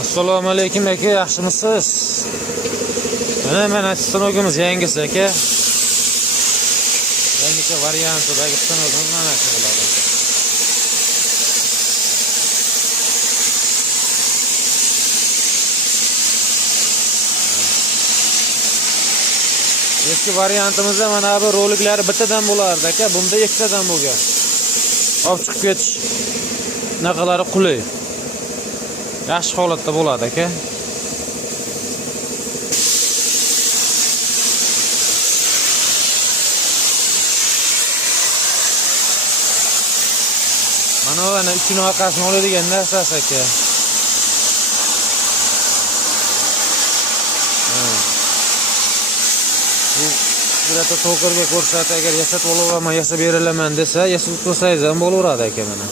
Assalomu alaykum aka, yaxshimisiz? Mana stanogimiz yangisi aka. Yangicha variantidagi stanogimiz mana shu bo'ladi. Eski variantimizda mana bu roliklar bittadan bo'lardi aka, bunda ikkitadan bo'lgan. Olib chiqib ketish naqalari qulay. Yaxshi holatda bo'ladi aka. Mana uchun orqasini oladigan narsasi aka. Birata to'qirga ko'rsatsa, agar yasatib olaman, yasab berilaman desa, yasab qo'ysangiz ham bo'laveradi aka mana.